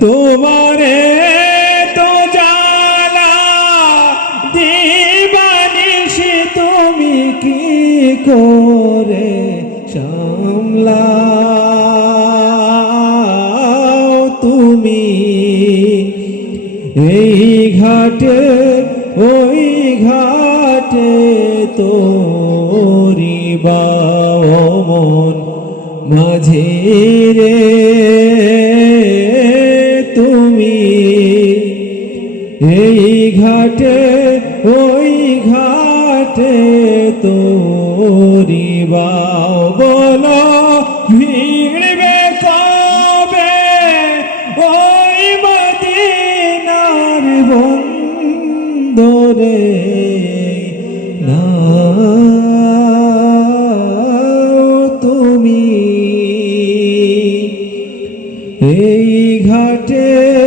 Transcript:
তোমারে তো জানা দিবানিশি তুমি কি করে সামলাও তুমি এই ঘাটে ওই ঘাটে তোরি বাও মন মাঝে রে তুমি এই ঘাটে ওই ঘাটে তোরি বাও বলো ভিড়বে কবে ওই মদিনার বন্দরে না তুমি এই ঘাটে